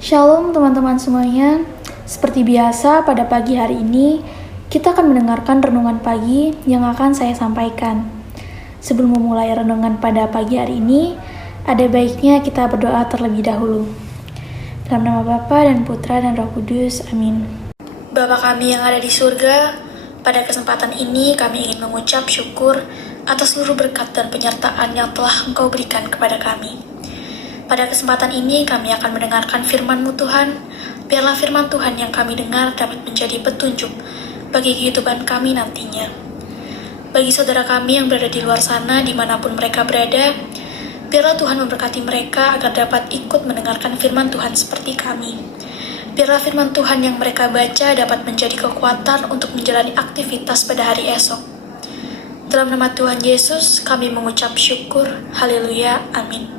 Shalom teman-teman semuanya. Seperti biasa pada pagi hari ini kita akan mendengarkan renungan pagi yang akan saya sampaikan. Sebelum memulai renungan pada pagi hari ini, ada baiknya kita berdoa terlebih dahulu. Dalam nama Bapa dan Putra dan Roh Kudus, amin. Bapa kami yang ada di surga, pada kesempatan ini kami ingin mengucap syukur atas seluruh berkat dan penyertaan yang telah Engkau berikan kepada kami. Pada kesempatan ini kami akan mendengarkan firman-Mu Tuhan. Biarlah firman Tuhan yang kami dengar dapat menjadi petunjuk bagi kehidupan kami nantinya. Bagi saudara kami yang berada di luar sana, dimanapun mereka berada, biarlah Tuhan memberkati mereka agar dapat ikut mendengarkan firman Tuhan seperti kami. Biarlah firman Tuhan yang mereka baca dapat menjadi kekuatan untuk menjalani aktivitas pada hari esok. Dalam nama Tuhan Yesus, kami mengucap syukur. Haleluya. Amin.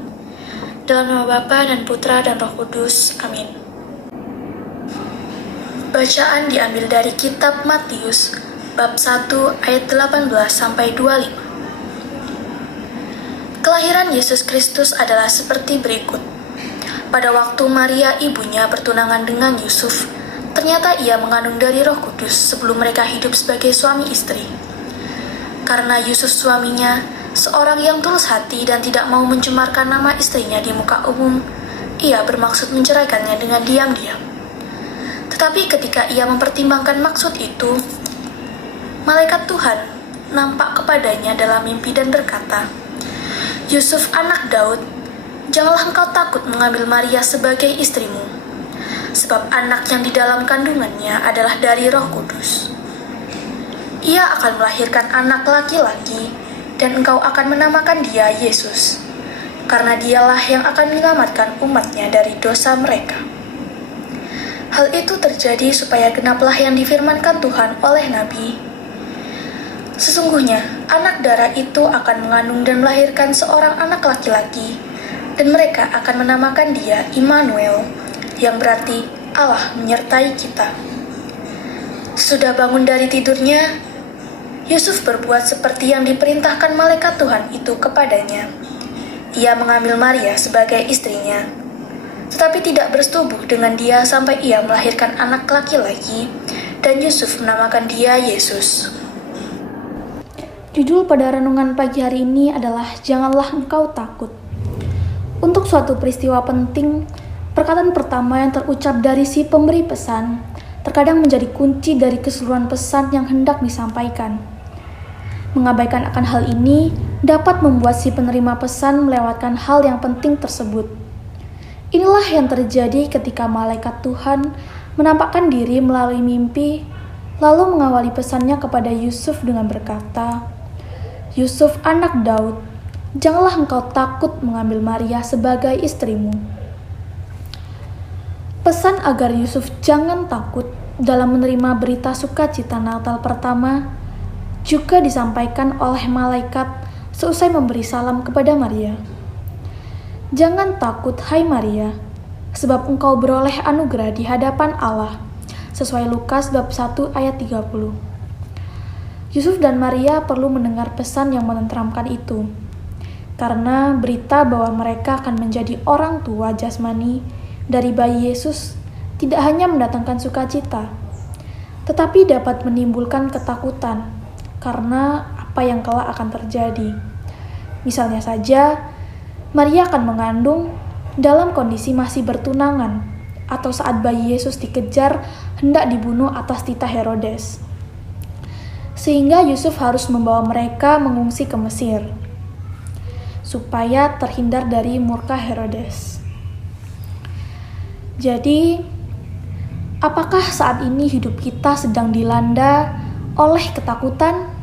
Dalam nama Bapa dan Putra dan Roh Kudus. Amin. Bacaan diambil dari kitab Matius, bab 1 ayat 18 sampai 25. Kelahiran Yesus Kristus adalah seperti berikut. Pada waktu Maria ibunya bertunangan dengan Yusuf, ternyata ia mengandung dari Roh Kudus sebelum mereka hidup sebagai suami istri. Karena Yusuf suaminya seorang yang tulus hati dan tidak mau mencemarkan nama istrinya di muka umum, ia bermaksud menceraikannya dengan diam-diam. Tetapi ketika ia mempertimbangkan maksud itu, malaikat Tuhan nampak kepadanya dalam mimpi dan berkata, "Yusuf anak Daud, janganlah engkau takut mengambil Maria sebagai istrimu, sebab anak yang di dalam kandungannya adalah dari Roh Kudus. Ia akan melahirkan anak laki-laki, dan engkau akan menamakan dia Yesus, karena dialah yang akan menyelamatkan umatnya dari dosa mereka." Hal itu terjadi supaya genaplah yang difirmankan Tuhan oleh Nabi. Sesungguhnya, anak darah itu akan mengandung dan melahirkan seorang anak laki-laki, dan mereka akan menamakan dia Immanuel, yang berarti Allah menyertai kita. Sudah bangun dari tidurnya, Yusuf berbuat seperti yang diperintahkan malaikat Tuhan itu kepadanya. Ia mengambil Maria sebagai istrinya, tetapi tidak bersetubuh dengan dia sampai ia melahirkan anak laki-laki, dan Yusuf menamakan dia Yesus. Judul pada renungan pagi hari ini adalah "Janganlah engkau takut". Untuk suatu peristiwa penting, perkataan pertama yang terucap dari si pemberi pesan terkadang menjadi kunci dari keseluruhan pesan yang hendak disampaikan. Mengabaikan akan hal ini dapat membuat si penerima pesan melewatkan hal yang penting tersebut. Inilah yang terjadi ketika malaikat Tuhan menampakkan diri melalui mimpi, lalu mengawali pesannya kepada Yusuf dengan berkata, "Yusuf anak Daud, janganlah engkau takut mengambil Maria sebagai istrimu." Pesan agar Yusuf jangan takut dalam menerima berita sukacita Natal pertama juga disampaikan oleh malaikat seusai memberi salam kepada Maria. "Jangan takut, hai Maria, sebab engkau beroleh anugerah di hadapan Allah," sesuai Lukas bab 1 ayat 30. Yusuf dan Maria perlu mendengar pesan yang menenteramkan itu, karena berita bahwa mereka akan menjadi orang tua jasmani dari bayi Yesus tidak hanya mendatangkan sukacita, tetapi dapat menimbulkan ketakutan karena apa yang kelak akan terjadi. Misalnya saja, Maria akan mengandung dalam kondisi masih bertunangan, atau saat bayi Yesus dikejar hendak dibunuh atas titah Herodes. Sehingga Yusuf harus membawa mereka mengungsi ke Mesir, supaya terhindar dari murka Herodes. Jadi, apakah saat ini hidup kita sedang dilanda oleh ketakutan?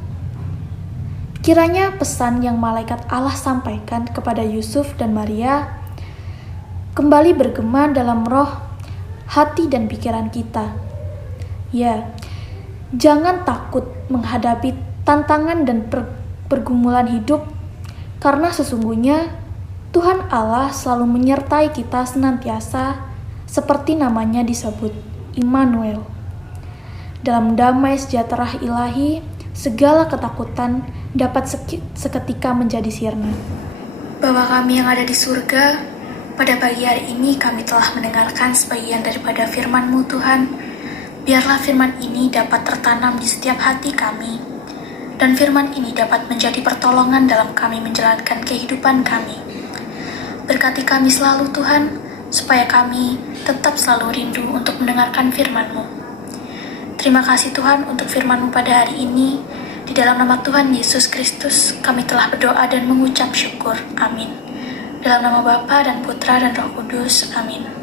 Kiranya pesan yang malaikat Allah sampaikan kepada Yusuf dan Maria kembali bergema dalam roh, hati, dan pikiran kita. Ya, jangan takut menghadapi tantangan dan pergumulan hidup, karena sesungguhnya Tuhan Allah selalu menyertai kita senantiasa, seperti namanya disebut, Immanuel. Dalam damai sejahtera ilahi, segala ketakutan dapat seketika menjadi sirna. Bapa kami yang ada di surga, Pada pagi hari ini kami telah mendengarkan sebagian daripada firman-Mu Tuhan. Biarlah firman ini dapat tertanam di setiap hati kami, dan firman ini dapat menjadi pertolongan dalam kami menjalankan kehidupan kami. Berkati kami selalu Tuhan, supaya kami tetap selalu rindu untuk mendengarkan firman-Mu. Terima kasih Tuhan untuk firman-Mu pada hari ini. Di dalam nama Tuhan Yesus Kristus, kami telah berdoa dan mengucap syukur. Amin. Dalam nama Bapa dan Putra dan Roh Kudus. Amin.